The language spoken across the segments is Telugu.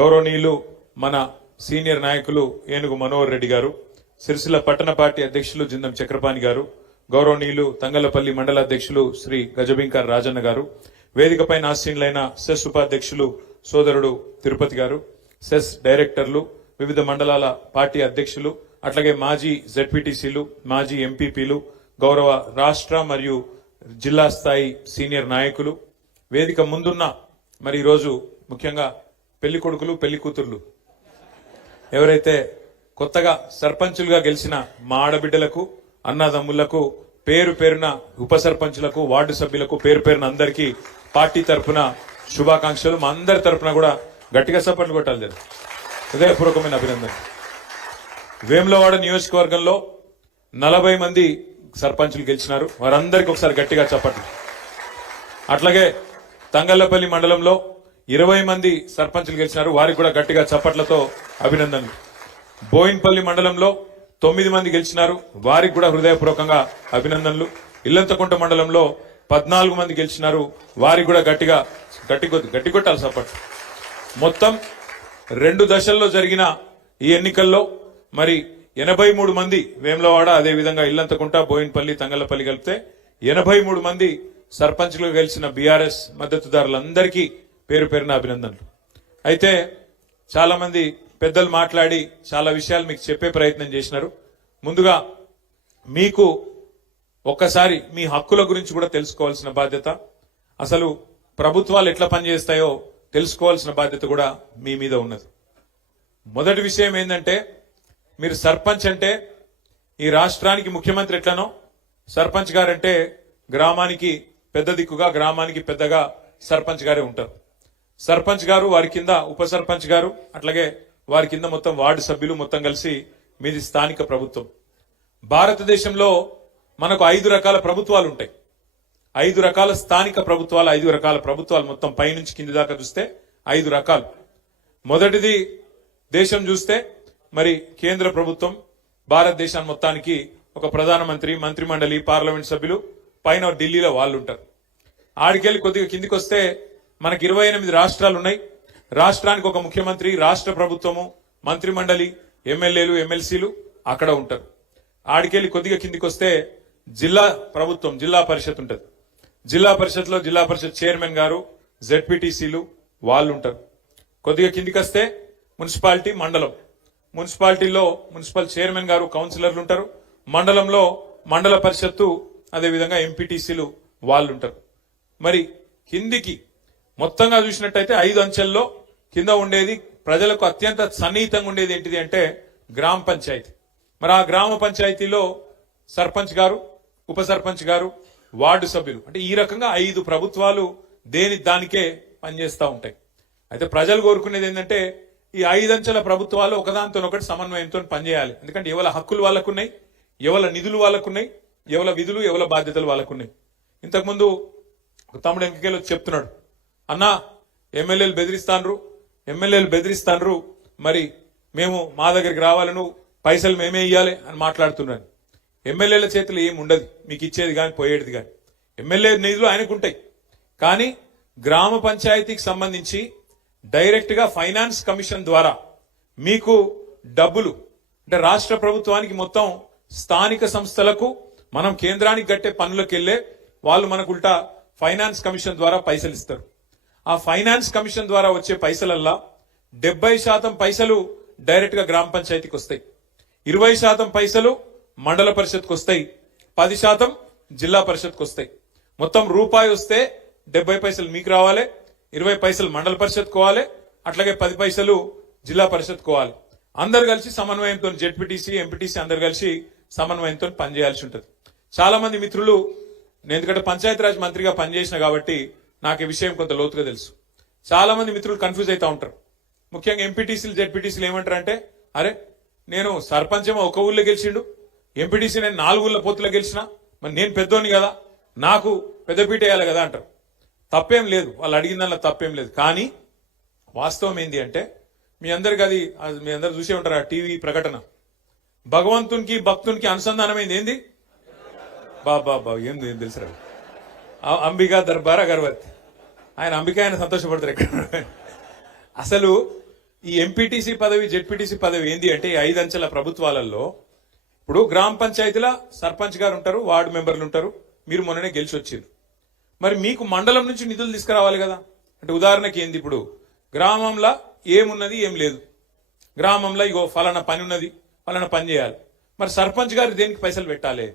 గౌరవనీయులు మన సీనియర్ నాయకులు ఏనుగు మనోహర్ రెడ్డి గారు, సిరిసిల్ల పట్టణ పార్టీ అధ్యక్షులు జిందం చక్రపాణి గారు, గౌరవనీయులు తంగళ్లపల్లి మండల అధ్యక్షులు శ్రీ గజబింకర్ రాజన్న గారు, వేదికపై ఆసీనులైన సెస్ ఉపాధ్యక్షులు సోదరుడు తిరుపతి గారు, సెస్ డైరెక్టర్లు, వివిధ మండలాల పార్టీ అధ్యక్షులు, అట్లాగే మాజీ జెడ్పీటీసీలు, మాజీ ఎంపీపీలు, గౌరవ రాష్ట్ర మరియు జిల్లా స్థాయి సీనియర్ నాయకులు, వేదిక ముందున్న మరి ఈరోజు ముఖ్యంగా పెళ్లి కొడుకులు పెళ్లి కూతుర్లు ఎవరైతే కొత్తగా సర్పంచులుగా గెలిచిన మా ఆడబిడ్డలకు, అన్నదమ్ములకు, పేరు పేరున ఉప సర్పంచులకు, వార్డు సభ్యులకు పేరు పేరున అందరికీ పార్టీ తరఫున శుభాకాంక్షలు. మా అందరి తరఫున కూడా గట్టిగా సపోర్ట్లు కొట్టాలి. హృదయపూర్వకమైన అభినందన. వేములవాడ నియోజకవర్గంలో 40 మంది సర్పంచులు గెలిచినారు. వారందరికీ ఒకసారి గట్టిగా చప్పట్లు. అట్లాగే తంగళ్లపల్లి మండలంలో 20 మంది సర్పంచులు గెలిచినారు. వారికి కూడా గట్టిగా చప్పట్లతో అభినందనలు. బోయిన్పల్లి మండలంలో 9 మంది గెలిచినారు. వారికి కూడా హృదయపూర్వకంగా అభినందనలు. ఇల్లంతకుంట మండలంలో 14 మంది గెలిచినారు. వారికి కూడా గట్టి కొట్టాలి చప్పట్లు. మొత్తం 2 దశల్లో జరిగిన ఈ ఎన్నికల్లో మరి 83 మంది వేములవాడ, అదేవిధంగా ఇల్లంతకుంట, బోయిన్పల్లి, తంగళ్లపల్లి కలిపితే 83 మంది సర్పంచ్లుగా గెలిచిన బీఆర్ఎస్ మద్దతుదారులందరికీ పేరు పేరున అభినందనలు. అయితే చాలా మంది పెద్దలు మాట్లాడి చాలా విషయాలు మీకు చెప్పే ప్రయత్నం చేసినారు. ముందుగా మీకు ఒక్కసారి మీ హక్కుల గురించి కూడా తెలుసుకోవాల్సిన బాధ్యత, అసలు ప్రభుత్వాలు ఎట్లా పనిచేస్తాయో తెలుసుకోవాల్సిన బాధ్యత కూడా మీ మీద ఉన్నది. మొదటి విషయం ఏంటంటే, మీరు సర్పంచ్ అంటే ఈ రాష్ట్రానికి ముఖ్యమంత్రి ఎట్లనో సర్పంచ్ గారంటే గ్రామానికి పెద్ద దిక్కుగా, గ్రామానికి పెద్దగా సర్పంచ్ గారే ఉంటారు. సర్పంచ్ గారు, వారి కింద ఉప సర్పంచ్ గారు, అట్లాగే వారి కింద మొత్తం వార్డు సభ్యులు మొత్తం కలిసి మీది స్థానిక ప్రభుత్వం. భారతదేశంలో మనకు 5 రకాల ప్రభుత్వాలు ఉంటాయి. 5 రకాల స్థానిక ప్రభుత్వాలు, 5 రకాల ప్రభుత్వాలు మొత్తం పైనుంచి కింది దాకా చూస్తే 5 రకాలు. మొదటిది దేశం చూస్తే మరి కేంద్ర ప్రభుత్వం, భారతదేశాన్ని మొత్తానికి ఒక ప్రధానమంత్రి, మంత్రిమండలి, పార్లమెంట్ సభ్యులు, పైన ఢిల్లీలో వాళ్ళు ఉంటారు. ఆడికెళ్ళి కొద్దిగా కిందికి వస్తే మనకి 28 రాష్ట్రాలు ఉన్నాయి. రాష్ట్రానికి ఒక ముఖ్యమంత్రి, రాష్ట్ర ప్రభుత్వము, మంత్రిమండలి, ఎమ్మెల్యేలు, ఎమ్మెల్సీలు అక్కడ ఉంటారు. ఆడికెళ్ళి కొద్దిగా కిందికి వస్తే జిల్లా ప్రభుత్వం, జిల్లా పరిషత్ ఉంటుంది. జిల్లా పరిషత్ లో జిల్లా పరిషత్ చైర్మన్ గారు, జెడ్పీటీసీలు వాళ్ళు ఉంటారు. కొద్దిగా కిందికి వస్తే మున్సిపాలిటీ, మండలం. మున్సిపాలిటీలో మున్సిపల్ చైర్మన్ గారు, కౌన్సిలర్లు ఉంటారు. మండలంలో మండల పరిషత్తు, అదేవిధంగా ఎంపీటీసీలు వాళ్ళు ఉంటారు. మరి కిందికి మొత్తంగా చూసినట్టయితే 5 అంచెల్లో కింద ఉండేది ప్రజలకు అత్యంత సన్నిహితంగా ఉండేది ఏంటిది అంటే గ్రామ పంచాయతీ. మరి ఆ గ్రామ పంచాయతీలో సర్పంచ్ గారు, ఉప సర్పంచ్ గారు, వార్డు సభ్యులు, అంటే ఈ రకంగా 5 ప్రభుత్వాలు దానికే పనిచేస్తూ ఉంటాయి. అయితే ప్రజలు కోరుకునేది ఏంటంటే ఈ 5 అంచెల ప్రభుత్వాలు ఒకదానితో ఒకటి సమన్వయంతో పనిచేయాలి. ఎందుకంటే ఎవరి హక్కులు వాళ్ళకున్నాయి, ఎవరి నిధులు వాళ్ళకున్నాయి, ఎవరి విధులు, ఎవరి బాధ్యతలు వాళ్ళకున్నాయి. ఇంతకుముందు తమ్ముడు ఎంపికలు చెప్తున్నాడు, అన్నా ఎమ్మెల్యేలు బెదిరిస్తాన్రు, మరి మేము మా దగ్గరికి రావాలను, పైసలు మేమే ఇయ్యాలి అని మాట్లాడుతున్నాను. ఎమ్మెల్యేల చేతులు ఏమి ఉండదు, మీకు ఇచ్చేది కానీ పోయేది కానీ. ఎమ్మెల్యే నిధులు ఆయనకుంటాయి, కానీ గ్రామ పంచాయతీకి సంబంధించి డైరెక్ట్ గా ఫైనాన్స్ కమిషన్ ద్వారా మీకు డబ్బులు, అంటే రాష్ట్ర ప్రభుత్వానికి మొత్తం స్థానిక సంస్థలకు మనం కేంద్రానికి కట్టే పనులకు వెళ్లే వాళ్ళు మనకు ఉల్టా ఫైనాన్స్ కమిషన్ ద్వారా పైసలు ఇస్తారు. ఆ ఫైనాన్స్ కమిషన్ ద్వారా వచ్చే పైసలల్లా 70% పైసలు డైరెక్ట్ గా గ్రామ పంచాయతీకి వస్తాయి, 20% పైసలు మండల పరిషత్కు వస్తాయి, 10% జిల్లా పరిషత్కు వస్తాయి. మొత్తం రూపాయి వస్తే 70 పైసలు మీకు రావాలి, 20 పైసలు మండల పరిషత్ కోవాలి, అట్లాగే 10 పైసలు జిల్లా పరిషత్ కోవాలి. అందరు కలిసి సమన్వయంతో, జెడ్పీటీసీ, ఎంపీటీసీ అందరు కలిసి సమన్వయంతో పనిచేయాల్సి ఉంటుంది. చాలా మంది మిత్రులు, నేను ఎందుకంటే పంచాయతీరాజ్ మంత్రిగా పనిచేసిన కాబట్టి నాకు ఈ విషయం కొంత లోతుగా తెలుసు. చాలా మంది మిత్రులు కన్ఫ్యూజ్ అవుతా ఉంటారు. ముఖ్యంగా ఎంపీటీసీలు, జెడ్పీటీసీలు ఏమంటారు అంటే, అరే నేను సర్పంచ్ ఏమో ఒక ఊళ్ళో గెలిచిండు, ఎంపీటీసీ నేను 4 ఊళ్ళ పొత్తులో గెలిచిన, మరి నేను పెద్దోని కదా, నాకు పెద్దపీట వేయాలి కదా అంటారు. తప్పేం లేదు, వాళ్ళు అడిగిన దానిలో తప్పేం లేదు. కానీ వాస్తవం ఏంది అంటే, మీ అందరు చూసే ఉంటారు ఆ టీవీ ప్రకటన, భగవంతునికి భక్తునికి అనుసంధానమైంది ఏంది, బాబా ఏంది తెలుసురా, అంబికా దర్బార్ అగర్వత్. ఆయన అంబిక ఆయన సంతోషపడతారు ఎక్కడ. అసలు ఈ ఎంపీటీసీ పదవి జెడ్పీటీసీ పదవి ఏంది అంటే ఈ 5 అంచెల ప్రభుత్వాలలో ఇప్పుడు గ్రామ పంచాయతీల సర్పంచ్ గారు ఉంటారు, వార్డు మెంబర్లు ఉంటారు. మీరు మొన్ననే గెలిచి వచ్చారు. మరి మీకు మండలం నుంచి నిధులు తీసుకురావాలి కదా. అంటే ఉదాహరణకి ఏంది, ఇప్పుడు గ్రామంలో ఏమున్నది ఏం లేదు, గ్రామంలో ఇగో ఫలానా పని ఉన్నది, ఫలానా పని చేయాలి. మరి సర్పంచ్ గారు దేనికి పైసలు పెట్టాలి.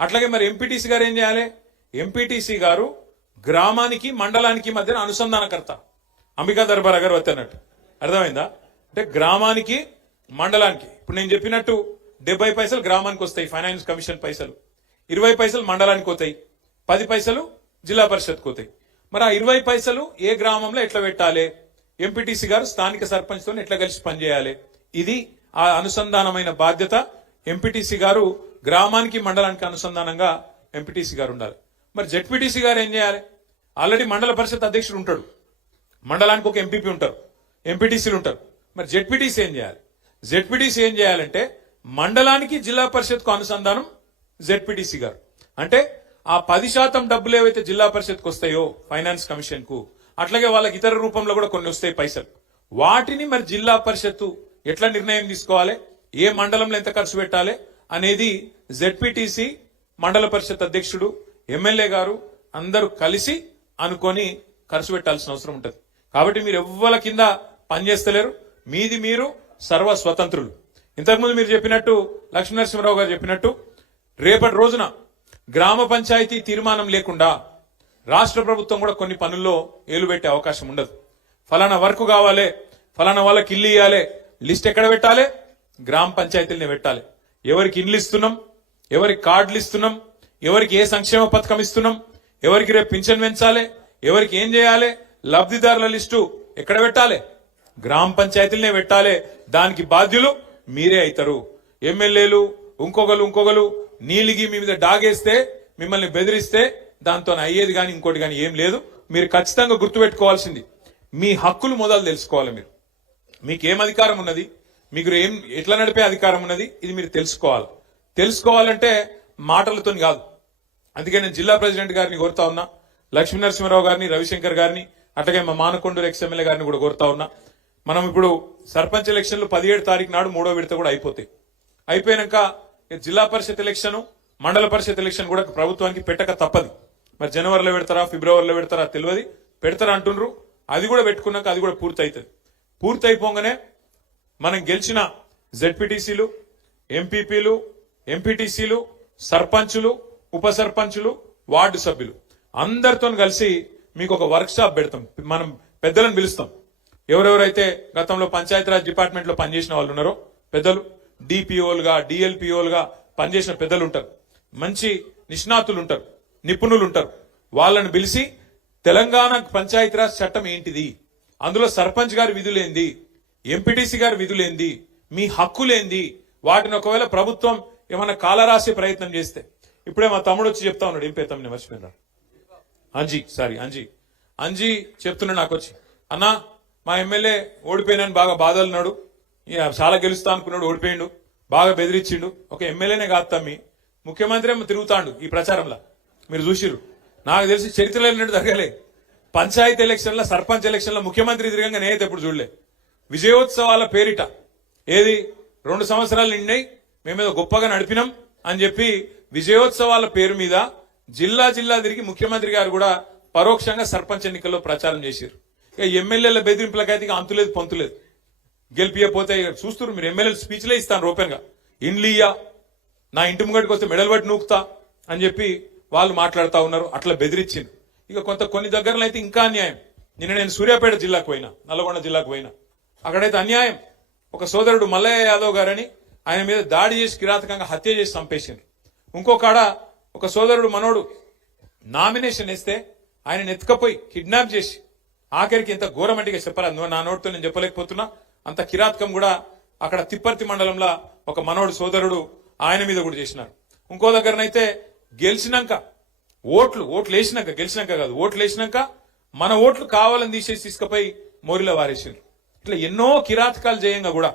అట్లాగే మరి ఎంపీటీసీ గారు ఏం చేయాలి. ఎంపీటీసీ గారు గ్రామానికి మండలానికి మధ్యన అనుసంధానకర్త, అంబికా దర్బార్ అగర్వత్ అన్నట్టు. అర్థమైందా. అంటే గ్రామానికి మండలానికి ఇప్పుడు నేను చెప్పినట్టు 70 పైసలు గ్రామానికి వస్తాయి ఫైనాన్స్ కమిషన్ పైసలు, 20 పైసలు మండలానికి పోతాయి, 10 పైసలు జిల్లా పరిషత్కి పోతాయి. మరి ఆ 20 పైసలు ఏ గ్రామంలో ఎట్లా పెట్టాలి, ఎంపీటీసీ గారు స్థానిక సర్పంచ్ తో ఎట్లా కలిసి పనిచేయాలి. ఇది ఆ అనుసంధానమైన బాధ్యత. ఎంపీటీసీ గారు గ్రామానికి మండలానికి అనుసంధానంగా ఎంపీటీసీ గారు ఉండాలి. మరి జెడ్పీటీసీ గారు ఏం చేయాలి. ఆల్రెడీ మండల పరిషత్ అధ్యక్షుడు ఉంటాడు, మండలానికి ఒక ఎంపీపీ ఉంటారు, ఎంపీటీసీలు ఉంటారు. మరి జెడ్పీటీసీ ఏం చేయాలి. జెడ్పీటీసీ ఏం చేయాలంటే మండలానికి జిల్లా పరిషత్కు అనుసంధానం జెడ్పీటీసీ గారు. అంటే ఆ 10% డబ్బులు ఏవైతే జిల్లా పరిషత్కు వస్తాయో ఫైనాన్స్ కమిషన్ కు, అట్లాగే వాళ్ళకి ఇతర రూపంలో కూడా కొన్ని వస్తాయి పైసలు, వాటిని మరి జిల్లా పరిషత్తు ఎట్లా నిర్ణయం తీసుకోవాలి, ఏ మండలంలో ఎంత ఖర్చు పెట్టాలి అనేది జెడ్పీటీసీ, మండల పరిషత్ అధ్యక్షుడు, ఎమ్మెల్యే గారు అందరూ కలిసి అనుకొని ఖర్చు పెట్టాల్సిన అవసరం ఉంటుంది. కాబట్టి మీరు ఎవ్వల కింద పనిచేస్తలేరు, మీది మీరు సర్వ స్వతంత్రులు. ఇంతకుముందు మీరు చెప్పినట్టు లక్ష్మీనరసింహరావు గారు చెప్పినట్టు రేపటి రోజున గ్రామ పంచాయతీ తీర్మానం లేకుండా రాష్ట్ర ప్రభుత్వం కూడా కొన్ని పనుల్లో ఏలు పెట్టే అవకాశం ఉండదు. ఫలానా వర్క్ కావాలి, ఫలానా వాళ్ళకి ఇల్లు ఇవ్వాలి, లిస్ట్ ఎక్కడ పెట్టాలి, గ్రామ పంచాయతీలనే పెట్టాలి. ఎవరికి ఇల్లు ఇస్తున్నాం, ఎవరికి కార్డులు ఇస్తున్నాం, ఎవరికి ఏ సంక్షేమ పథకం ఇస్తున్నాం, ఎవరికి రేపు పింఛన్ పెంచాలి, ఎవరికి ఏం చేయాలి, లబ్ధిదారుల లిస్టు ఎక్కడ పెట్టాలి, గ్రామ పంచాయతీలనే పెట్టాలి. దానికి బాధ్యులు మీరే అవుతారు. ఎమ్మెల్యేలు ఇంకొకరు నీలిగి మీ మీద డాగేస్తే, మిమ్మల్ని బెదిరిస్తే దాంతో అయ్యేది కానీ ఇంకోటి కానీ ఏం లేదు. మీరు ఖచ్చితంగా గుర్తుపెట్టుకోవాల్సింది మీ హక్కులు మొదలు తెలుసుకోవాలి. మీకు ఏం అధికారం ఉన్నది, మీకు ఏం ఎట్లా నడిపే అధికారం ఉన్నది, ఇది మీరు తెలుసుకోవాలి. తెలుసుకోవాలంటే మాటలతో కాదు. అందుకే నేను జిల్లా ప్రెసిడెంట్ గారిని కోరుతా ఉన్నా, లక్ష్మీనరసింహరావు గారిని, రవిశంకర్ గారిని, అట్లాగే మా మానకొండూరు ఎక్స్ఎమ్మెల్యే గారిని కూడా కోరుతా ఉన్నా. మనం ఇప్పుడు సర్పంచ్ ఎలక్షన్లు 17 తారీఖు నాడు 3వ విడత కూడా అయిపోతాయి. అయిపోయినాక జిల్లా పరిషత్ ఎలక్షన్, మండల పరిషత్ ఎలక్షన్ కూడా ప్రభుత్వానికి పెట్టక తప్పదు. మరి జనవరిలో పెడతారా, ఫిబ్రవరిలో పెడతారా తెలియదు, పెడతారా అంటుండ్రు. అది కూడా పెట్టుకున్నాక అది కూడా పూర్తి అవుతుంది. పూర్తి అయిపోగానే మనం గెలిచిన జెడ్పీటీసీలు, ఎంపీపీలు, ఎంపీటీసీలు, సర్పంచులు, ఉప సర్పంచులు, వార్డు సభ్యులు అందరితో కలిసి మీకు ఒక వర్క్ షాప్ పెడతాం. మనం పెద్దలను పిలుస్తాం. ఎవరెవరైతే గతంలో పంచాయతీరాజ్ డిపార్ట్మెంట్ లో పనిచేసిన వాళ్ళు ఉన్నారో పెద్దలు, డిపిఓలుగా, డిఎల్పిఓలుగా పనిచేసిన పెద్దలు ఉంటారు, మంచి నిష్ణాతులు ఉంటారు, నిపుణులు ఉంటారు. వాళ్ళని పిలిచి తెలంగాణ పంచాయతీరాజ్ చట్టం ఏంటిది, అందులో సర్పంచ్ గారి విధులేంది, ఎంపీటీసీ గారి విధులేంది, మీ హక్కులేంది, వాటిని ఒకవేళ ప్రభుత్వం ఏమైనా కాలరాసే ప్రయత్నం చేస్తే, ఇప్పుడే మా తమ్ముడు వచ్చి చెప్తా ఉన్నాడు, ఏం పేరు మర్చిపోయినా, అంజీ చెప్తున్నా నాకు వచ్చి, అన్నా మా ఎమ్మెల్యే ఓడిపోయినాను బాగా బాధలున్నాడు, చాలా గెలుస్తా అనుకున్నాడు, ఓడిపోయిండు, బాగా బెదిరించిండు. ఒక ఎమ్మెల్యేనే కాదు తమ్మి, ముఖ్యమంత్రి ఏమో తిరుగుతాండు ఈ ప్రచారంలో, మీరు చూసిర్రు. నాకు తెలిసి చరిత్రలో జరగలే. పంచాయతీ ఎలక్షన్ల, సర్పంచ్ ఎలక్షన్ల ముఖ్యమంత్రి తిరగంగా నేనైతే ఎప్పుడు చూడలే. విజయోత్సవాల పేరిట ఏది 2 సంవత్సరాలు నిండాయి, మేమేదో గొప్పగా నడిపినాం అని చెప్పి విజయోత్సవాల పేరు మీద జిల్లా తిరిగి ముఖ్యమంత్రి గారు కూడా పరోక్షంగా సర్పంచ్ ఎన్నికల్లో ప్రచారం చేశారు. ఇక ఎమ్మెల్యేల బెదిరింపులకైతే ఇక అంతులేదు పొంతులేదు. గెలిపియపోతే చూస్తున్నారు మీరు, ఎమ్మెల్యేలు స్పీచ్లే ఇస్తాను రూపంగా, ఇండ్లియా నా ఇంటి ముంగడికి వస్తే మెడల్ బట్టి నూకుతా అని చెప్పి వాళ్ళు మాట్లాడుతూ ఉన్నారు. అట్లా బెదిరించింది. ఇక కొన్ని దగ్గరలో అయితే ఇంకా అన్యాయం. నిన్న నేను సూర్యాపేట జిల్లాకు పోయినా, నల్లగొండ జిల్లాకు పోయినా, అక్కడైతే అన్యాయం. ఒక సోదరుడు మల్లయ్య యాదవ్ గారని ఆయన మీద దాడి చేసి కిరాతకంగా హత్య చేసి చంపేసింది. ఇంకొకాడ ఒక సోదరుడు మనోడు నామినేషన్ వేస్తే ఆయన ఎత్తుకపోయి కిడ్నాప్ చేసి, ఆఖరికి ఎంత ఘోరమంటిగా చెప్పరాదు, నా నోటితో నేను చెప్పలేకపోతున్నా, అంత కిరాతకం కూడా అక్కడ తిప్పర్తి మండలంలో ఒక మనోడు సోదరుడు ఆయన మీద కూడా చేసినారు. ఇంకో దగ్గరనైతే గెలిచినాక ఓట్లు వేసినాక, గెలిచినాక కాదు, ఓట్లు వేసినాక మన ఓట్లు కావాలని తీసేసి తీసుకుపోయి మోరిలో వారేసిండ్రు. ఇట్లా ఎన్నో కిరాతకాలు చేయంగా కూడా,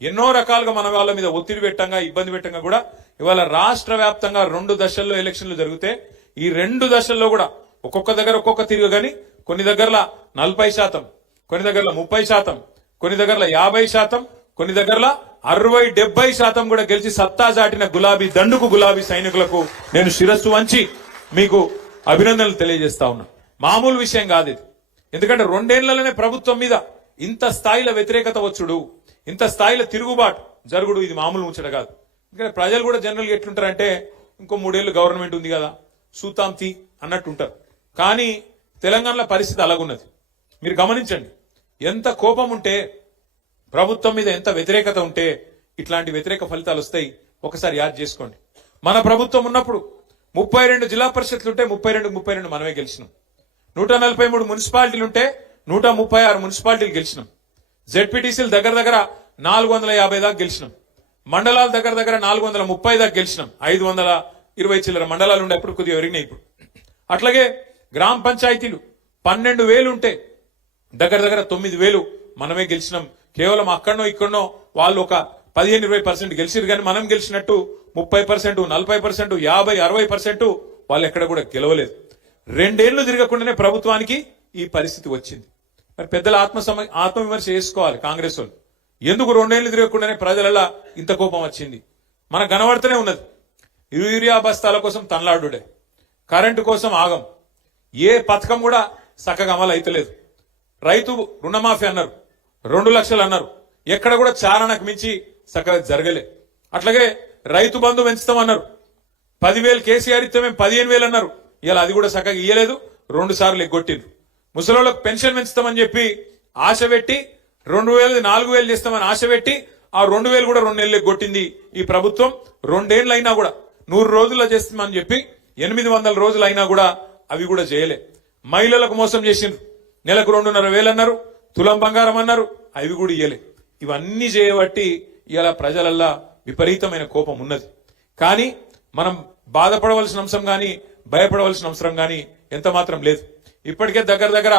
ఎన్నో రకాలుగా మన వాళ్ళ మీద ఒత్తిడి పెట్టంగా, ఇబ్బంది పెట్టంగా కూడా ఇవాళ రాష్ట్ర వ్యాప్తంగా 2 దశల్లో ఎలక్షన్లు జరిగితే, ఈ 2 దశల్లో కూడా ఒక్కొక్క దగ్గర ఒక్కొక్క తిరుగు, కానీ కొన్ని దగ్గరలో 40%, కొన్ని దగ్గరలో 30%, కొన్ని దగ్గరలో 50%, కొన్ని దగ్గరలో 60-70% కూడా గెలిచి సత్తా చాటిన గులాబీ సైనికులకు నేను శిరస్సు వంచి మీకు అభినందనలు తెలియజేస్తా ఉన్నా. మామూలు విషయం కాదు ఇది. ఎందుకంటే 2 ఏళ్లలోనే ప్రభుత్వం మీద ఇంత స్థాయిలో వ్యతిరేకత వచ్చుడు, ఇంత స్థాయిలో తిరుగుబాటు జరుగుడు, ఇది మామూలు ముచ్చట కాదు. ఎందుకంటే ప్రజలు కూడా జనరల్గా ఎట్లుంటారంటే ఇంకో 3 ఏళ్ళు గవర్నమెంట్ ఉంది కదా సూతాం తీ అన్నట్టు ఉంటారు. కానీ తెలంగాణలో పరిస్థితి అలాగున్నది. మీరు గమనించండి, ఎంత కోపం ఉంటే, ప్రభుత్వం మీద ఎంత వ్యతిరేకత ఉంటే ఇట్లాంటి వ్యతిరేక ఫలితాలు వస్తాయి. ఒకసారి యాద్ చేసుకోండి. మన ప్రభుత్వం ఉన్నప్పుడు 32 జిల్లా పరిషత్లు ఉంటే 32 మనమే గెలిచినాం. 143 మున్సిపాలిటీలు ఉంటే 136 మున్సిపాలిటీలు గెలిచినాం. జెడ్పీటీసీలు దగ్గర 450 దాకా గెలిచినాం. మండలాల దగ్గర 430 దాకా గెలిచినాం. 520 చిల్లర మండలాలు ఉండే అప్పుడు కొద్దిగా పెరిగినాయి ఇప్పుడు. అట్లాగే గ్రామ పంచాయతీలు 12,000 ఉంటే దగ్గర 9,000 మనమే గెలిచినాం. కేవలం అక్కడనో ఇక్కడనో వాళ్ళు ఒక 15-20% గెలిచిరు, కానీ మనం గెలిచినట్టు 30%, 40%, 50-60% వాళ్ళు ఎక్కడ కూడా గెలవలేదు. 2 ఏళ్లు తిరగకుండానే ప్రభుత్వానికి ఈ పరిస్థితి వచ్చింది. మరి పెద్దల ఆత్మవిమర్శ చేసుకోవాలి కాంగ్రెస్ వాళ్ళు. ఎందుకు 2 ఏళ్లు తిరగకుండానే ప్రజలలో ఇంత కోపం వచ్చింది? మనకు కనబడుతూనే ఉన్నది. యూరియా బస్తాల కోసం తనలాడుడే, కరెంటు కోసం ఆగం, ఏ పథకం కూడా చక్కగా అమలు అయితలేదు. రైతు రుణమాఫీ అన్నారు, 2 లక్షలు అన్నారు, ఎక్కడ కూడా చారణకు మించి చక్కగా జరగలే. అట్లాగే రైతు బంధు పెంచుతామన్నారు, 10,000 కేసీఆర్ ఇస్తే మేము 15,000 అన్నారు, ఇలా అది కూడా చక్కగా ఇయ్యలేదు, 2 సార్లు ఎగ్గొట్టిండ్రు. ముసలోళ్ళకు పెన్షన్ పెంచుతామని చెప్పి ఆశ పెట్టి 2,000 4,000 చేస్తామని ఆశ పెట్టి ఆ 2,000 కూడా 2 నెలలు ఎగ్గొట్టింది ఈ ప్రభుత్వం. 2 ఏళ్ళు అయినా కూడా 100 రోజుల్లో చేస్తామని చెప్పి 800 రోజులు అయినా కూడా అవి కూడా చేయలే. మహిళలకు మోసం చేసిండ్రు, నెలకు 2,500 అన్నారు, తులం బంగారం అన్నారు, అవి కూడా ఇయ్యలే. ఇవన్నీ చేయబట్టి ఇలా ప్రజలల్లా విపరీతమైన కోపం ఉన్నది. కానీ మనం బాధపడవలసిన అంశం గాని భయపడవలసిన అవసరం గాని ఎంత మాత్రం లేదు. ఇప్పటికే దగ్గర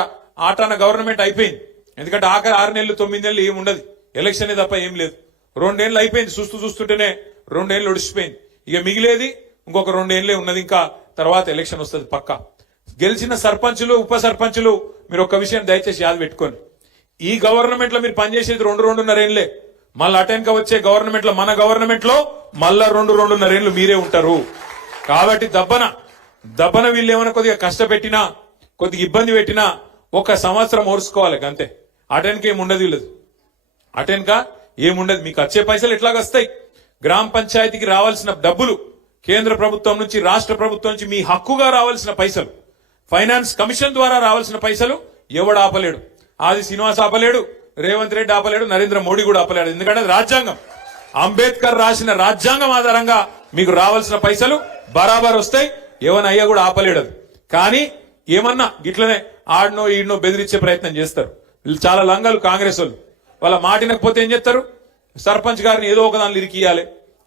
ఆటాన గవర్నమెంట్ అయిపోయింది. ఎందుకంటే ఆఖరి 6 నెలలు 9 నెలలు ఏమి ఉండదు, ఎలక్షన్ తప్ప ఏం లేదు. 2 ఏళ్ళు అయిపోయింది, చూస్తుంటేనే 2 ఏళ్ళు ఒడిసిపోయింది. ఇక మిగిలేది ఇంకొక 2 ఏళ్లే ఉన్నది. ఇంకా తర్వాత ఎలక్షన్ వస్తుంది పక్కా. గెలిచిన సర్పంచులు ఉప సర్పంచులు మీరు ఒక్క విషయం దయచేసి యాద పెట్టుకోండి. ఈ గవర్నమెంట్ లో మీరు పనిచేసేది 2-2.5 ఏళ్లే. మళ్ళీ అటెన్క వచ్చే గవర్నమెంట్ లో, మన గవర్నమెంట్ లో మళ్ళా 2-2.5 ఏళ్లు మీరే ఉంటారు. కాబట్టి దబ్బన వీళ్ళు ఏమైనా కొద్దిగా కష్టపెట్టినా, కొద్దిగా ఇబ్బంది పెట్టినా 1 సంవత్సరం ఓర్చుకోవాలి అంతే. అటెన్క ఏముండదు, వీళ్ళది అటెన్క ఏముండదు. మీకు వచ్చే పైసలు ఎట్లాగొస్తాయి? గ్రామ పంచాయతీకి రావాల్సిన డబ్బులు కేంద్ర ప్రభుత్వం నుంచి, రాష్ట్ర ప్రభుత్వం నుంచి మీ హక్కుగా రావాల్సిన పైసలు, ఫైనాన్స్ కమిషన్ ద్వారా రావాల్సిన పైసలు ఎవడు ఆపలేడు. ఆది శ్రీనివాస్ ఆపలేడు, రేవంత్ రెడ్డి ఆపలేడు, నరేంద్ర మోడీ కూడా ఆపలేడు. ఎందుకంటే అది రాజ్యాంగం. అంబేద్కర్ రాసిన రాజ్యాంగం ఆధారంగా మీకు రావాల్సిన పైసలు బరాబర్ వస్తాయి. ఏమన్నా అయ్యా కూడా ఆపలేడు. కానీ ఏమన్నా గిట్లనే ఆడనో ఈడనో బెదిరించే ప్రయత్నం చేస్తారు. వీళ్ళు చాలా లంగాలు కాంగ్రెస్ వాళ్ళు. వాళ్ళ మాటినకపోతే ఏం చేస్తారు? సర్పంచ్ గారిని ఏదో ఒక దానిలో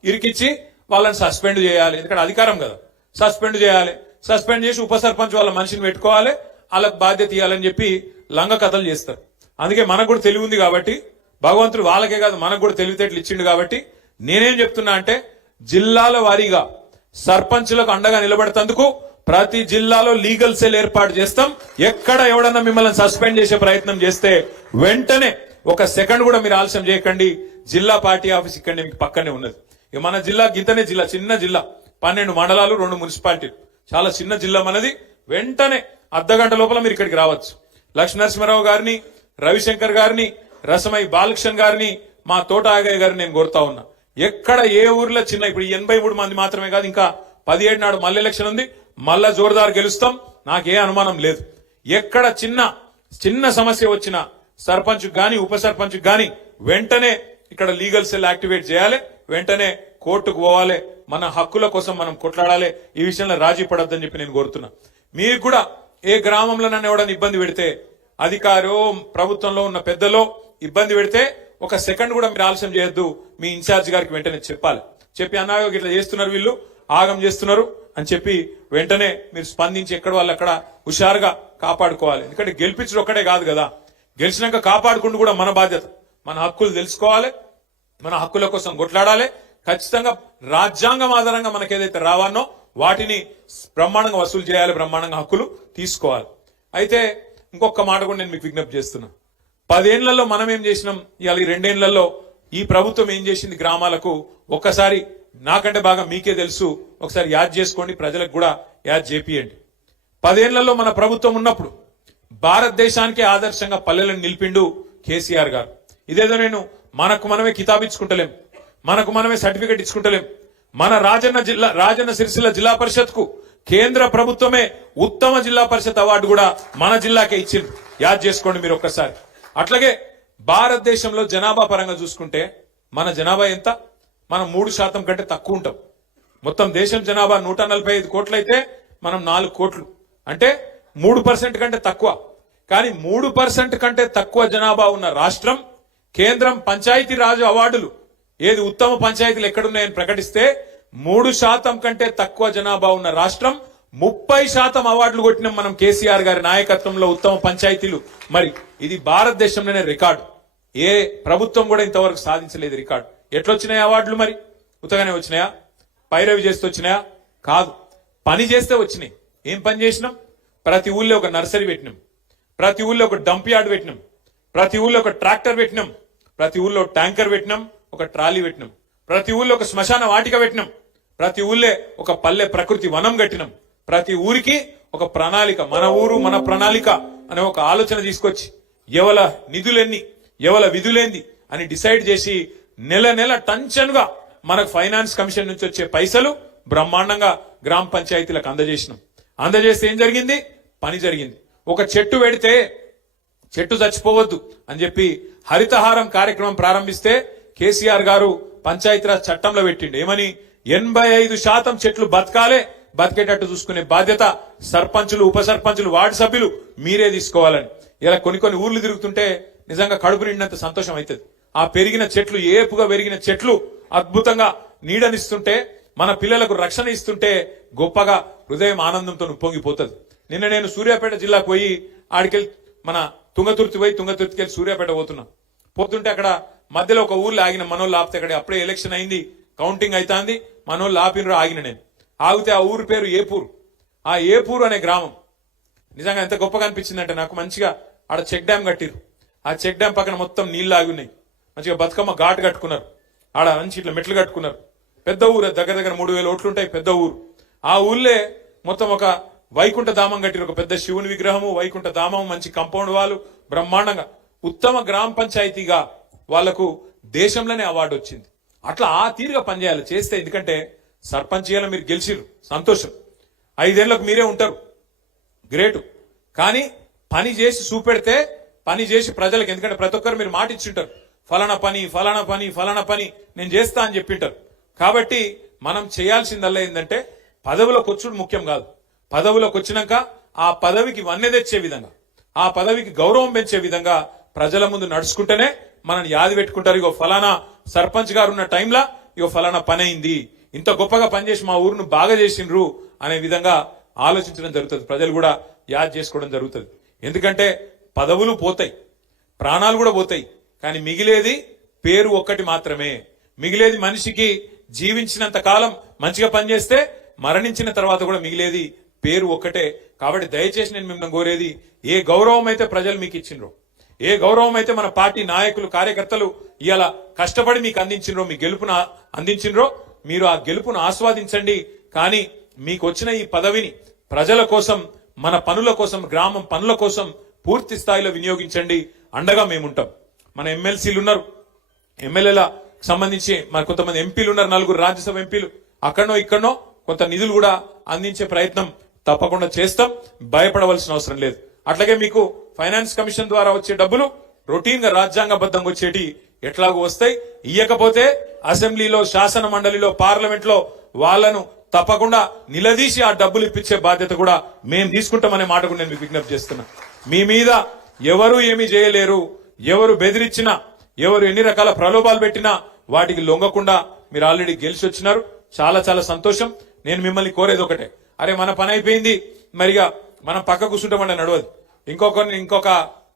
ఇరికిచ్చి వాళ్ళని సస్పెండ్ చేయాలి. ఎందుకంటే అధికారం కదా, సస్పెండ్ చేయాలి. సస్పెండ్ చేసి ఉప సర్పంచ్ వాళ్ళ మనిషిని పెట్టుకోవాలి, వాళ్ళకి బాధ్యత ఇవ్వాలని చెప్పి లంగ కథలు చేస్తారు. అందుకే మనకు కూడా తెలివి ఉంది కాబట్టి, భగవంతుడు వాళ్ళకే కాదు మనకు కూడా తెలివితేటలు ఇచ్చిండు కాబట్టి నేనేం చెప్తున్నా అంటే, జిల్లాల వారీగా సర్పంచులకు అండగా నిలబడేందుకు ప్రతి జిల్లాలో లీగల్ సెల్ ఏర్పాటు చేస్తాం. ఎక్కడ ఎవడన్నా మిమ్మల్ని సస్పెండ్ చేసే ప్రయత్నం చేస్తే వెంటనే 1 సెకండ్ కూడా మీరు ఆలస్యం చేయకండి. జిల్లా పార్టీ ఆఫీస్ ఇక్కడనే మీకు పక్కనే ఉన్నది. ఇక మన జిల్లా గింతనే జిల్లా, చిన్న జిల్లా, 12 మండలాలు, 2 మున్సిపాలిటీలు, చాలా చిన్న జిల్లా మనది. వెంటనే అర్ధగంట లోపల మీరు ఇక్కడికి రావచ్చు. లక్ష్మీనరసింహారావు గారిని, రవిశంకర్ గారిని, రసమై బాలకృష్ణ గారిని, మా తోట ఆగయ్య గారిని నేను కోరుతా ఉన్నా. ఎక్కడ ఏ ఊర్లో చిన్న, ఇప్పుడు 83 మంది మాత్రమే కాదు, ఇంకా 17 నాడు మళ్ళీ ఎలక్షన్ ఉంది, మళ్ళా జోరుదారు గెలుస్తాం, నాకే అనుమానం లేదు. ఎక్కడ చిన్న సమస్య వచ్చినా సర్పంచ్ గాని ఉప సర్పంచ్ గాని వెంటనే ఇక్కడ లీగల్ సెల్ యాక్టివేట్ చేయాలి, వెంటనే కోర్టుకు పోవాలి, మన హక్కుల కోసం మనం కొట్లాడాలి. ఈ విషయంలో రాజీ పడొద్దని చెప్పి నేను కోరుతున్నా. మీకు కూడా ఏ గ్రామంలో నన్ను ఎవడని ఇబ్బంది పెడితే, అధికారో ప్రభుత్వంలో ఉన్న పెద్దలో ఇబ్బంది పెడితే 1 సెకండ్ కూడా మీరు ఆలస్యం చేయొద్దు. మీ ఇన్ఛార్జ్ గారికి వెంటనే చెప్పి అన్నాయో ఇట్లా చేస్తున్నారు, వీళ్ళు ఆగం చేస్తున్నారు అని చెప్పి వెంటనే మీరు స్పందించి ఎక్కడ వాళ్ళు అక్కడ హుషారుగా కాపాడుకోవాలి. ఎందుకంటే గెలిపించడం ఒక్కడే కాదు కదా, గెలిచినాక కాపాడుకుంటూ కూడా మన బాధ్యత. మన హక్కులు తెలుసుకోవాలి, మన హక్కుల కోసం కొట్లాడాలి. ఖచ్చితంగా రాజ్యాంగం ఆధారంగా మనకు ఏదైతే రావానో వాటిని బ్రహ్మాండంగా వసూలు చేయాలి, బ్రహ్మాండంగా హక్కులు తీసుకోవాలి. అయితే ఇంకొక మాట కూడా నేను మీకు విజ్ఞప్తి చేస్తున్నా. 10 ఏళ్లలో మనం ఏం చేసినాం, ఇవాళ ఈ 2 ఏళ్లలో ఈ ప్రభుత్వం ఏం చేసింది గ్రామాలకు ఒక్కసారి నాకంటే బాగా మీకే తెలుసు. ఒకసారి యాద్ చేసుకోండి, ప్రజలకు కూడా యాద్ చేపియండి. 10 ఏళ్లలో మన ప్రభుత్వం ఉన్నప్పుడు భారతదేశానికే ఆదర్శంగా పల్లెలను నిలిపిండు కేసీఆర్ గారు. ఇదేదో నేను మనకు మనమే కితాబ్ ఇచ్చుకుంటలేం, మనకు మనమే సర్టిఫికెట్ ఇచ్చుకుంటలేం. మన రాజన్న సిరిసిల్ల జిల్లా పరిషత్ కు కేంద్ర ప్రభుత్వమే ఉత్తమ జిల్లా పరిషత్ అవార్డు కూడా మన జిల్లాకే ఇచ్చింది. యాద్ చేసుకోండి మీరు ఒక్కసారి. అట్లాగే భారతదేశంలో జనాభా పరంగా చూసుకుంటే మన జనాభా ఎంత? మనం 3% కంటే తక్కువ ఉంటాం. మొత్తం దేశం జనాభా 145 కోట్లయితే మనం 4 కోట్లు, అంటే 3% కంటే తక్కువ. కానీ 3% కంటే తక్కువ జనాభా ఉన్న రాష్ట్రం కేంద్రం పంచాయతీ రాజ్ అవార్డులు ఏది ఉత్తమ పంచాయతీలు ఎక్కడున్నాయని ప్రకటిస్తే 3% కంటే తక్కువ జనాభా ఉన్న రాష్ట్రం 30% అవార్డులు కొట్టినాం మనం కేసీఆర్ గారి నాయకత్వంలో ఉత్తమ పంచాయతీలు. మరి ఇది భారతదేశంలోనే రికార్డు. ఏ ప్రభుత్వం కూడా ఇంతవరకు సాధించలేదు రికార్డు. ఎట్లొచ్చినాయి అవార్డులు? మరి ఉత్తగానే వచ్చినాయా? పైరవి చేస్తే వచ్చినాయా? కాదు, పని చేస్తే వచ్చినాయి. ఏం పని చేసినాం? ప్రతి ఊళ్ళో ఒక నర్సరీ పెట్టినాం, ప్రతి ఊళ్ళో ఒక డంప్ యార్డ్ పెట్టినాం, ప్రతి ఊళ్ళో ఒక ట్రాక్టర్ పెట్టినాం, ప్రతి ఊళ్ళో ట్యాంకర్ పెట్టినాం, ఒక ట్రాలీ పెట్టినాం, ప్రతి ఊళ్ళో ఒక శ్మశాన వాటిక పెట్టినాం, ప్రతి ఊళ్ళే ఒక పల్లె ప్రకృతి వనం కట్టినాం. ప్రతి ఊరికి ఒక ప్రణాళిక, మన ఊరు మన ప్రణాళిక అనే ఒక ఆలోచన తీసుకొచ్చి ఎవల నిధులెన్ని ఎవల విధులేంది అని డిసైడ్ చేసి నెల నెల టంచనుగా మనకు ఫైనాన్స్ కమిషన్ నుంచి వచ్చే పైసలు బ్రహ్మాండంగా గ్రామ పంచాయతీలకు అందజేసినాం. అందజేస్తే ఏం జరిగింది? పని జరిగింది. ఒక చెట్టు పెడితే చెట్టు చచ్చిపోవద్దు అని చెప్పి హరితహారం కార్యక్రమం ప్రారంభిస్తే కేసీఆర్ గారు పంచాయతీరాజ్ చట్టంలో పెట్టిండు. ఏమని? 85% చెట్లు బతకాలే, బతికేటట్టు చూసుకునే బాధ్యత సర్పంచులు, ఉప సర్పంచులు, వార్డు సభ్యులు మీరే తీసుకోవాలని. ఇలా కొన్ని ఊర్లు తిరుగుతుంటే నిజంగా కడుపు నిండినంత సంతోషం అవుతుంది. ఆ పెరిగిన చెట్లు, ఏపుగా పెరిగిన చెట్లు అద్భుతంగా నీడనిస్తుంటే, మన పిల్లలకు రక్షణ ఇస్తుంటే గొప్పగా హృదయం ఆనందంతో ఉప్పొంగిపోతుంది. నిన్న నేను సూర్యాపేట జిల్లాకు పోయి ఆడికెళ్ళి మన తుంగతుర్తికెళ్ళి సూర్యాపేట పోతుంటే అక్కడ మధ్యలో ఒక ఊర్లో ఆగిన మనోళ్ళు ఆపితే, అక్కడ అప్పుడే ఎలక్షన్ అయింది, కౌంటింగ్ అవుతాంది, మనోళ్ళు ఆపినరు. ఆగిన నేను ఆగితే ఆ ఊరు పేరు ఏపూరు. ఆ ఏపూరు అనే గ్రామం నిజంగా ఎంత గొప్పగా అనిపించిందంటే నాకు. మంచిగా ఆడ చెక్ డ్యామ్ కట్టిరు. ఆ చెక్ డ్యామ్ పక్కన మొత్తం నీళ్లు ఆగి ఉన్నాయి. మంచిగా బతుకమ్మ ఘాట్ కట్టుకున్నారు, ఆడ మంచి ఇట్లా మెట్లు కట్టుకున్నారు. పెద్ద ఊరు, దగ్గర 3000 ఓట్లుంటాయి, పెద్ద ఊరు. ఆ ఊళ్ళే మొత్తం ఒక వైకుంఠ ధామం కట్టిరు, ఒక పెద్ద శివుని విగ్రహము, వైకుంఠ ధామం, మంచి కాంపౌండ్ వాళ్ళు, బ్రహ్మాండంగా ఉత్తమ గ్రామ పంచాయతీగా వాళ్లకు దేశంలోనే అవార్డు వచ్చింది. అట్లా ఆ తీరుగా పనిచేయాలి చేస్తే. ఎందుకంటే సర్పంచ్ చేయాలి, మీరు గెలిచిరు, సంతోషం. 5 ఏళ్లకు మీరే ఉంటారు, గ్రేటు. కానీ పని చేసి చూపెడితే, పని చేసి ప్రజలకు, ఎందుకంటే ప్రతి ఒక్కరు మీరు మాట ఇచ్చింటారు, ఫలానా పని ఫలానా పని ఫలానా పని నేను చేస్తా అని చెప్పింటారు. కాబట్టి మనం చేయాల్సిందల్లా ఏంటంటే పదవిలోకి వచ్చుడు ముఖ్యం కాదు. పదవిలోకి వచ్చినాక ఆ పదవికి వన్నె తెచ్చే విధంగా, ఆ పదవికి గౌరవం పెంచే విధంగా ప్రజల ముందు నడుచుకుంటేనే మనం యాది పెట్టుకుంటారు. ఇగో ఫలానా సర్పంచ్ గారు ఉన్న టైంలో ఇగో ఫలానా పని అయింది, ఇంత గొప్పగా పనిచేసి మా ఊరును బాగా చేసిండ్రు అనే విధంగా ఆలోచించడం జరుగుతుంది. ప్రజలు కూడా యాద్ చేసుకోవడం జరుగుతుంది. ఎందుకంటే పదవులు పోతాయి, ప్రాణాలు కూడా పోతాయి, కానీ మిగిలేది పేరు ఒక్కటి మాత్రమే. మిగిలేది మనిషికి జీవించినంత కాలం మంచిగా పనిచేస్తే మరణించిన తర్వాత కూడా మిగిలేది పేరు ఒక్కటే. కాబట్టి దయచేసి నేను మిమ్మల్ని కోరేది, ఏ గౌరవం అయితే ప్రజలు మీకు ఇచ్చిండ్రో, ఏ గౌరవం అయితే మన పార్టీ నాయకులు కార్యకర్తలు ఇవాళ కష్టపడి మీకు అందించిండ్రో, మీ గెలుపును అందించిండ్రో, మీరు ఆ గెలుపును ఆస్వాదించండి. కానీ మీకు వచ్చిన ఈ పదవిని ప్రజల కోసం, మన పనుల కోసం, గ్రామం పనుల కోసం పూర్తి స్థాయిలో వినియోగించండి. అండగా మేముంటాం. మన ఎమ్మెల్సీలు ఉన్నారు, ఎమ్మెల్యేల సంబంధించి మన కొంతమంది ఎంపీలు ఉన్నారు, 4 రాజ్యసభ ఎంపీలు. అక్కడనో ఇక్కడనో కొంత నిధులు కూడా అందించే ప్రయత్నం తప్పకుండా చేస్తాం. భయపడవలసిన అవసరం లేదు. అట్లాగే మీకు ఫైనాన్స్ కమిషన్ ద్వారా వచ్చే డబ్బులు రొటీన్ గా రాజ్యాంగబద్ధంగా వచ్చేటి ఎట్లాగూ వస్తాయి. ఇయ్యకపోతే అసెంబ్లీలో, శాసన మండలిలో, పార్లమెంట్ లో వాళ్లను తప్పకుండా నిలదీసి ఆ డబ్బులు ఇప్పించే బాధ్యత కూడా మేము తీసుకుంటామనే మాట కూడా నేను మీకు విజ్ఞప్తి చేస్తున్నా. మీ మీద ఎవరు ఏమీ చేయలేరు. ఎవరు బెదిరించినా, ఎవరు ఎన్ని రకాల ప్రలోభాలు పెట్టినా వాటికి లొంగకుండా మీరు ఆల్రెడీ గెలిచి వచ్చినారు. చాలా చాలా సంతోషం. నేను మిమ్మల్ని కోరేది ఒకటే, అరే మన పని అయిపోయింది, మరిగా మనం పక్క కూర్చుంటామంటే నడవదు. ఇంకొక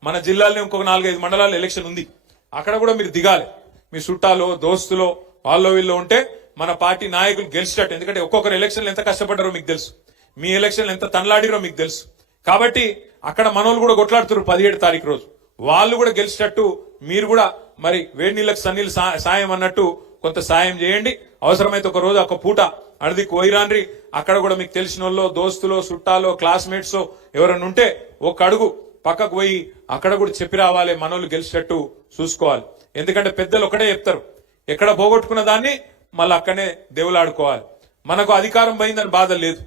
మన జిల్లాలో ఇంకొక 4-5 మండలాల్లో ఎలక్షన్ ఉంది. అక్కడ కూడా మీరు దిగాలి. మీ చుట్టాలో, దోస్తులో, వాళ్ళలో వీళ్ళు ఉంటే మన పార్టీ నాయకులు గెలిచేటట్టు. ఎందుకంటే ఒక్కొక్కరు ఎలక్షన్లు ఎంత కష్టపడ్డారో మీకు తెలుసు, మీ ఎలక్షన్లు ఎంత తనలాడిరో మీకు తెలుసు. కాబట్టి అక్కడ మనోళ్ళు కూడా కొట్లాడుతున్నారు 17 తారీఖు రోజు. వాళ్ళు కూడా గెలిచేటట్టు మీరు కూడా మరి వేడి నీళ్ళకి సన్నీళ్ళు సాయం అన్నట్టు కొంత సాయం చేయండి. అవసరమైతే ఒక రోజు ఒక పూట అడిది కోయిరాన్రి అక్కడ కూడా మీకు తెలిసిన వాళ్ళు దోస్తులో చుట్టాలో క్లాస్మేట్స్ ఎవరన్నా ఉంటే ఒక అడుగు పక్కకు పోయి అక్కడ కూడా చెప్పి రావాలి, మనోళ్ళు గెలిచేటట్టు చూసుకోవాలి. ఎందుకంటే పెద్దలు ఒకటే చెప్తారు, ఎక్కడ పోగొట్టుకున్న దాన్ని మళ్ళీ అక్కడనే దేవులాడుకోవాలి. మనకు అధికారం పోయిందని బాధ లేదు,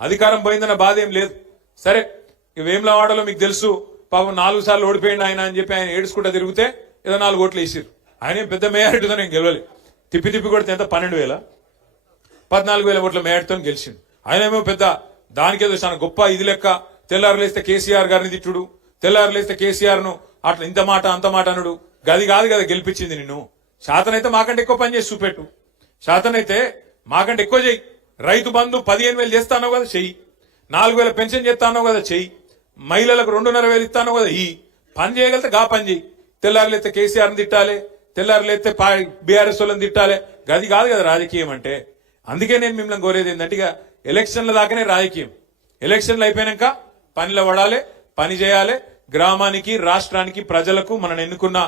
అధికారం పోయిందన్న బాధ ఏం లేదు. సరే వేములవాడలో మీకు తెలుసు పాపం 4 సార్లు ఓడిపోయింది ఆయన అని చెప్పి ఆయన ఏడుచుకుంటా తిరిగితే ఏదో 4 ఓట్లు వేసారు. ఆయన పెద్ద మేయారిటీతో నేను గెలవలే, తిప్పి కొడితే ఎంత 12,000 14,000 ఓట్ల మేయారిటీతో గెలిచిండు. ఆయనేమో పెద్ద దానికేదో చాలా గొప్ప ఇది లెక్క. తెల్లారులేస్తే కేసీఆర్ గారిని తిట్టుడు, తెల్లారులేస్తే కేసీఆర్ ను అట్లా ఇంత మాట అంత మాట అనుడు. గది కాదు కదా గెలిపించింది నిన్ను. శాతనైతే మాకంటే ఎక్కువ పని చేసి చూపెట్టు, శాతనైతే మాకంటే ఎక్కువ చెయ్యి. రైతు బంధు 15,000 చేస్తానో కదా చెయ్యి, 4,000 పెన్షన్ చేస్తానో కదా చెయ్యి, మహిళలకు 2,500 ఇస్తానో కదా ఈ పని చేయగలిగితే గా పని చెయ్యి. తెల్లారులేస్తే కేసీఆర్ని తిట్టాలి, తెల్లారులేస్తే బీఆర్ఎస్ వాళ్ళని తిట్టాలి, గది కాదు కదా రాజకీయం అంటే. అందుకే నేను మిమ్మల్ని కోరేది ఏంటంటే ఇక ఎలక్షన్ల దాకానే రాజకీయం, ఎలక్షన్లు అయిపోయాక పనిలో పడాలి, పని చేయాలి. గ్రామానికి రాష్ట్రానికి ప్రజలకు మనం ఎన్నుకున్న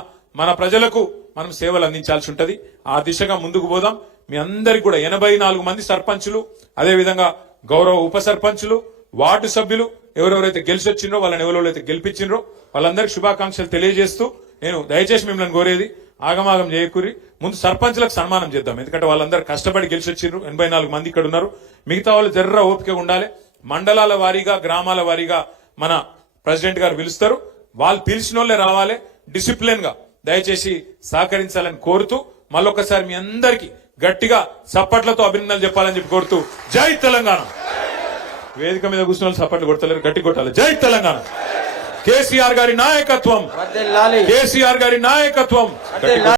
మన ప్రజలకు మనం సేవలు అందించాల్సి ఉంటది. ఆ దిశగా ముందుకు పోదాం. మీ అందరికి కూడా 84 మంది సర్పంచులు, అదేవిధంగా గౌరవ ఉప సర్పంచులు, వార్డు సభ్యులు ఎవరెవరైతే గెలిచి వచ్చిండ్రో వాళ్ళని ఎవరెవరైతే గెలిపించిండ్రో వాళ్ళందరికీ శుభాకాంక్షలు తెలియజేస్తూ నేను దయచేసి మిమ్మల్ని కోరేది ఆగమాగం చేయకూరి ముందు సర్పంచులకు సన్మానం చేద్దాం. ఎందుకంటే వాళ్ళందరూ కష్టపడి గెలిచి వచ్చిండ్రు. 84 మంది ఇక్కడ ఉన్నారు. మిగతా వాళ్ళు జర్ర ఓపిక ఉండాలి. మండలాల వారీగా గ్రామాల వారీగా మన ప్రెసిడెంట్ గారు పిలుస్తారు. వాళ్ళు పిలిచిన వాళ్ళే రావాలి. డిసిప్లిన్ గా దయచేసి సహకరించాలని కోరుతూ మళ్ళొకసారి మీ అందరికీ గట్టిగా చప్పట్లతో అభినందనలు చెప్పాలని చెప్పి కోరుతూ జై తెలంగాణ. వేదిక మీద కూర్చున్న వాళ్ళు చప్పట్లు కొడతలేరు, గట్టి కొట్టాలి. జై తెలంగాణ. కేసీఆర్ గారి నాయకత్వం, కేసీఆర్ గారి నాయకత్వం.